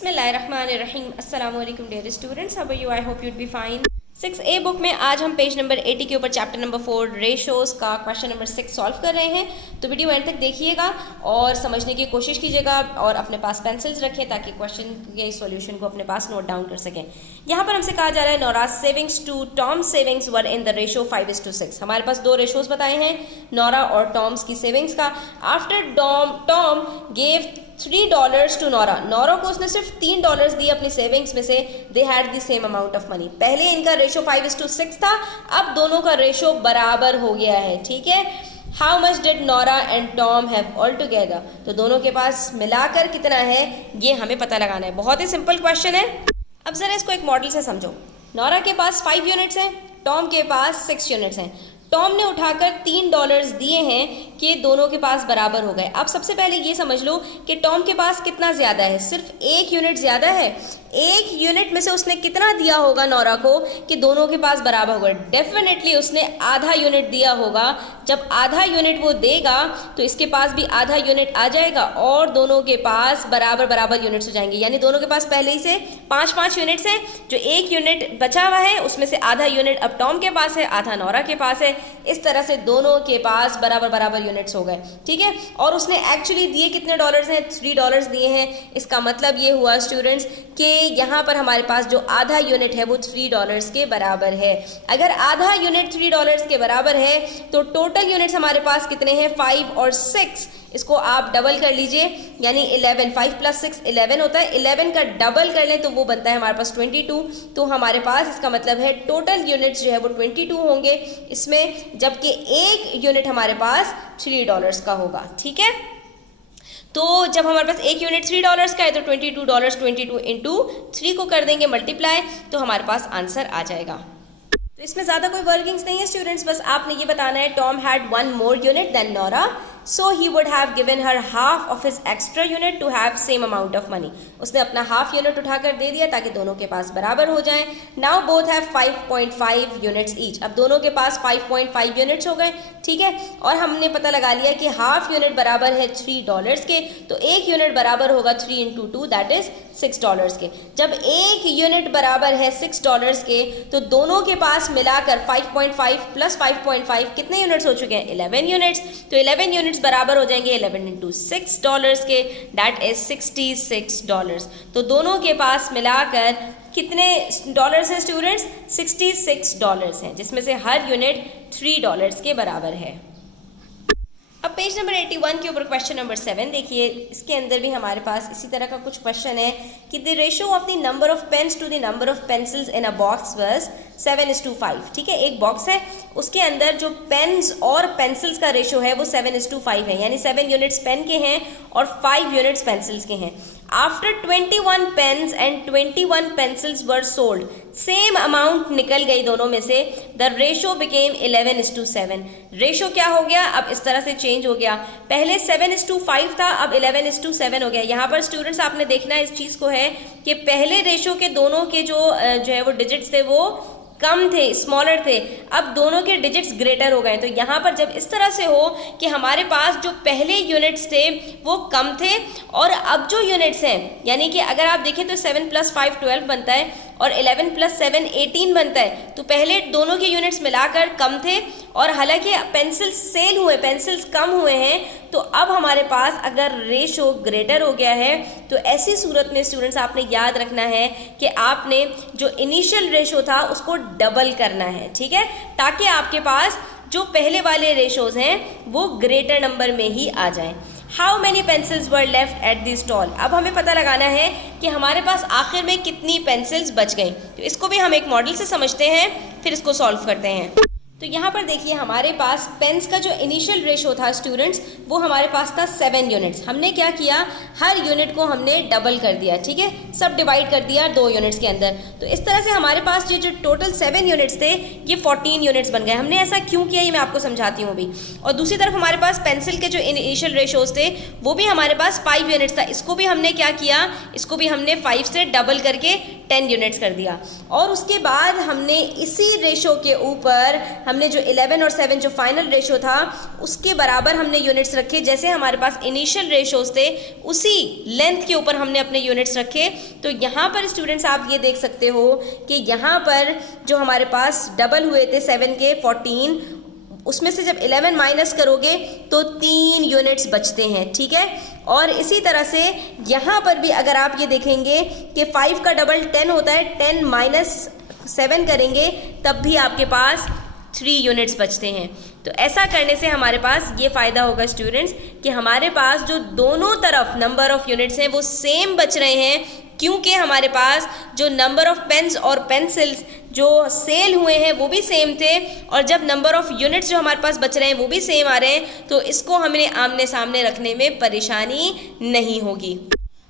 बिस्मिल्लाहिर्रहमानिर्रहीम। अस्सलाम वालेकुम dear students, how are you? I hope you'd be fine. 6A book में आज हम पेज नंबर 80 के ऊपर चैप्टर नंबर 4 रेशोज़ का क्वेश्चन नंबर 6 सॉल्व कर रहे हैं। तो वीडियो एंड तक देखिएगा और समझने की कोशिश कीजिएगा और अपने पास पेंसिल्स रखें ताकि क्वेश्चन के सॉल्यूशन को अपने पास नोट डाउन कर सकें। यहाँ पर हमसे कहा जा रहा है Nora's savings to Tom savings were in the ratio 5:6। हमारे पास दो रेशोज़ बताए हैं, नोरा और टॉम्स की सेविंग्स का। After Tom gave $3 to Nora को उसने सिर्फ $3 दिए अपनी सेविंग्स में से। They had the same amount of money. पहले इनका रेशो 5:6 था, अब दोनों का रेशो बराबर हो गया है। ठीक है, how much did Nora and Tom have all together? तो दोनों के पास मिलाकर कितना है ये हमें पता लगाना है। बहुत ही सिंपल क्वेश्चन है। अब जरा इसको एक मॉडल से समझो। नोरा के पास 5 यूनिट्स हैं, टॉम के पास 6 यूनिट्स हैं। टॉम ने उठाकर $3 दिए हैं कि दोनों के पास बराबर हो गए। अब सबसे पहले ये समझ लो कि टॉम के पास कितना ज़्यादा है, सिर्फ 1 यूनिट ज़्यादा है। 1 यूनिट में से उसने कितना दिया होगा नोरा को कि दोनों के पास बराबर होगा? डेफिनेटली उसने आधा यूनिट दिया होगा। जब आधा यूनिट वो देगा तो इसके पास भी आधा यूनिट आ जाएगा और दोनों के पास बराबर बराबर यूनिट्स हो जाएंगे। यानी दोनों के पास पहले ही से 5-5 यूनिट्स हैं। जो 1 यूनिट बचा हुआ है उसमें से आधा यूनिट अब टॉम के पास है, आधा नोरा के पास है। इस तरह से दोनों के पास बराबर बराबर यूनिट्स हो गए। ठीक है, और उसने एक्चुअली दिए कितने डॉलर्स हैं? $3 दिए हैं। इसका मतलब ये हुआ स्टूडेंट्स कि यहाँ पर हमारे पास जो आधा यूनिट है वो $3 के बराबर है। अगर आधा यूनिट $3 के बराबर है तो टोटल यूनिट्स हमारे पास कितने हैं? 5 और 6। इसको आप डबल कर लीजिए, यानी 11। 5 + 6 11 होता है। 11 का डबल कर लें तो वो बनता है हमारे पास 22। तो हमारे पास इसका मतलब है टोटल यूनिट्स जो है वो 22 होंगे इसमें, जबकि 1 यूनिट हमारे पास $3 का होगा। ठीक है, तो जब हमारे पास 1 यूनिट $3 का है तो $22 22 × 3 को कर देंगे मल्टीप्लाई, तो हमारे पास आंसर आ जाएगा। तो इसमें ज़्यादा कोई वर्किंग्स नहीं है स्टूडेंट्स, बस आपने ये बताना है Tom had 1 more unit than Nora, so he would have given her half of his extra unit to have same amount of money। उसने अपना हाफ यूनिट उठाकर दे दिया ताकि दोनों के पास बराबर हो जाएं। Now both have 5.5 units each। अब दोनों के पास 5.5 यूनिट्स हो गए। ठीक है, और हमने पता लगा लिया कि हाफ यूनिट बराबर है $3 के, तो 1 यूनिट बराबर होगा 3 × 2 दैट इज $6 के। जब 1 यूनिट बराबर है $6 के तो दोनों के पास मिलाकर 5.5 + 5.5 कितने यूनिट्स हो चुके हैं? 11 यूनिट्स। तो 11 यूनिट्स बराबर हो जाएंगे 11 × $6 के, दैट इज $66। तो दोनों के पास मिलाकर कितने डॉलर्स हैं स्टूडेंट्स? $66 हैं, जिसमें से हर यूनिट $3 के बराबर है। अब पेज नंबर 81 के ऊपर क्वेश्चन नंबर 7 देखिए। इसके अंदर भी हमारे पास इसी तरह का कुछ क्वेश्चन है कि the ratio of the number of pens to the number of pencils in a box was 7:5। ठीक है, एक बॉक्स है, उसके अंदर जो पेन्स और पेंसिल्स का रेशो है वो 7:5 है, यानी 7 यूनिट्स पेन के हैं और 5 यूनिट्स पेंसिल्स के हैं। After 21 pens and 21 pencils were sold, same amount निकल गई दोनों में से। The ratio became 11:7। रेशो क्या हो गया? अब इस तरह से चेंज हो गया। पहले 7:5 था, अब 11:7 हो गया। यहाँ पर स्टूडेंट्स आपने देखना इस चीज़ को है कि पहले रेशो के दोनों के जो है वो डिजिट्स थे वो कम थे, स्मॉलर थे। अब दोनों के डिजिट्स ग्रेटर हो गए। तो यहाँ पर जब इस तरह से हो कि हमारे पास जो पहले यूनिट्स थे वो कम थे और अब जो यूनिट्स हैं, यानी कि अगर आप देखें तो 7 + 5 12 बनता है और 11 + 7 18 बनता है। तो पहले दोनों के यूनिट्स मिलाकर कम थे और हालांकि पेंसिल्स सेल हुए, पेंसिल्स कम हुए हैं, तो अब हमारे पास अगर रेशो ग्रेटर हो गया है तो ऐसी सूरत में स्टूडेंट्स आपने याद रखना है कि आपने जो इनिशियल रेशो था उसको डबल करना है। ठीक है, ताकि आपके पास जो पहले वाले रेशोज हैं वो ग्रेटर नंबर में ही आ जाएं। How many pencils were left at the stall? अब हमें पता लगाना है कि हमारे पास आखिर में कितनी पेंसिल्स बच गई। तो इसको भी हम एक मॉडल से समझते हैं, फिर इसको सॉल्व करते हैं। तो यहाँ पर देखिए हमारे पास पेन्स का जो इनिशियल रेशो था स्टूडेंट्स वो हमारे पास था 7 यूनिट्स। हमने क्या किया, हर यूनिट को हमने डबल कर दिया। ठीक है, सब डिवाइड कर दिया 2 यूनिट्स के अंदर। तो इस तरह से हमारे पास ये जो टोटल 7 यूनिट्स थे ये 14 यूनिट्स बन गए। हमने ऐसा क्यों किया ये मैं आपको समझाती हूँ अभी। और दूसरी तरफ हमारे पास पेंसिल के जो इनिशियल रेशोज थे वो भी हमारे पास 5 यूनिट्स था। इसको भी हमने क्या किया, इसको भी हमने 5 से डबल करके 10 यूनिट्स कर दिया। और उसके बाद हमने इसी रेशो के ऊपर हमने जो 11 और 7 जो फाइनल रेशो था उसके बराबर हमने यूनिट्स रखे, जैसे हमारे पास इनिशियल रेशोज थे उसी लेंथ के ऊपर हमने अपने यूनिट्स रखे। तो यहाँ पर स्टूडेंट्स आप ये देख सकते हो कि यहाँ पर जो हमारे पास डबल हुए थे 7 के 14, उसमें से जब 11 माइनस करोगे तो 3 यूनिट्स बचते हैं, ठीक है। और इसी तरह से यहाँ पर भी अगर आप ये देखेंगे कि 5 का डबल 10 होता है, 10 माइनस 7 करेंगे तब भी आपके पास 3 यूनिट्स बचते हैं। तो ऐसा करने से हमारे पास ये फ़ायदा होगा स्टूडेंट्स कि हमारे पास जो दोनों तरफ नंबर ऑफ़ यूनिट्स हैं वो सेम बच रहे हैं, क्योंकि हमारे पास जो नंबर ऑफ़ पेन्स और पेंसिल्स जो सेल हुए हैं वो भी सेम थे, और जब नंबर ऑफ़ यूनिट्स जो हमारे पास बच रहे हैं वो भी सेम आ रहे हैं, तो इसको हमें आमने सामने रखने में परेशानी नहीं होगी।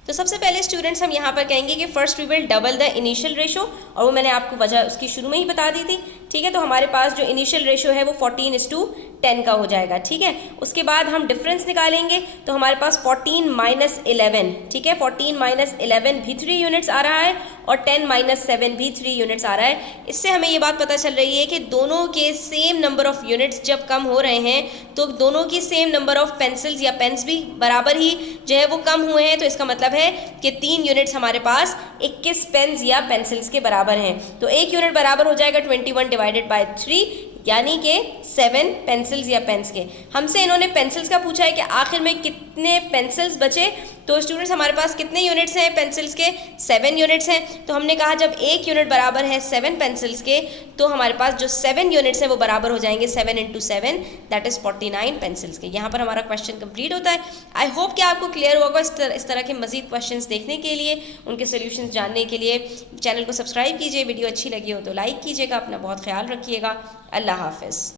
तो सबसे पहले स्टूडेंट्स हम यहाँ पर कहेंगे कि first we will double the initial ratio, और वो मैंने आपको वजह उसकी शुरू में ही बता दी थी, ठीक है। तो हमारे पास जो इनिशियल रेशो है वो 14:10 का हो जाएगा, ठीक है। उसके बाद हम डिफरेंस निकालेंगे, तो हमारे पास 14 माइनस 11, ठीक है, 14 माइनस 11 भी 3 यूनिट्स आ रहा है, और 10 माइनस 7 भी 3 यूनिट्स आ रहा है। इससे हमें ये बात पता चल रही है कि दोनों के सेम नंबर ऑफ़ यूनिट्स जब कम हो रहे हैं तो दोनों की सेम नंबर ऑफ़ पेंसिल्स या पेन्स भी बराबर ही जो है वो कम हुए हैं। तो इसका मतलब है कि 3 यूनिट्स हमारे पास 21 पेन्स या पेंसिल्स के बराबर हैं। तो 1 यूनिट बराबर हो जाएगा 21 डिवाइडेड बाय 3, यानी कि 7 पेंसिल्स या पेन्स के। हमसे इन्होंने पेंसिल्स का पूछा है कि आखिर में कितने पेंसिल्स बचे। तो स्टूडेंट्स हमारे पास कितने यूनिट्स हैं पेंसिल्स के? 7 यूनिट्स हैं। तो हमने कहा जब 1 यूनिट बराबर है 7 पेंसिल्स के, तो हमारे पास जो 7 यूनिट्स हैं वो बराबर हो जाएंगे 7 × 7, दैट इज़ 49 पेंसिल्स के। यहाँ पर हमारा क्वेश्चन कंप्लीट होता है। आई होप कि आपको क्लियर होगा। इस तरह के मजीद क्वेश्चंस देखने के लिए, उनके सोल्यूशंस जानने के लिए चैनल को सब्सक्राइब कीजिए। वीडियो अच्छी लगी हो तो लाइक कीजिएगा। अपना बहुत ख्याल रखिएगा। अल्लाह हाफ़िज़।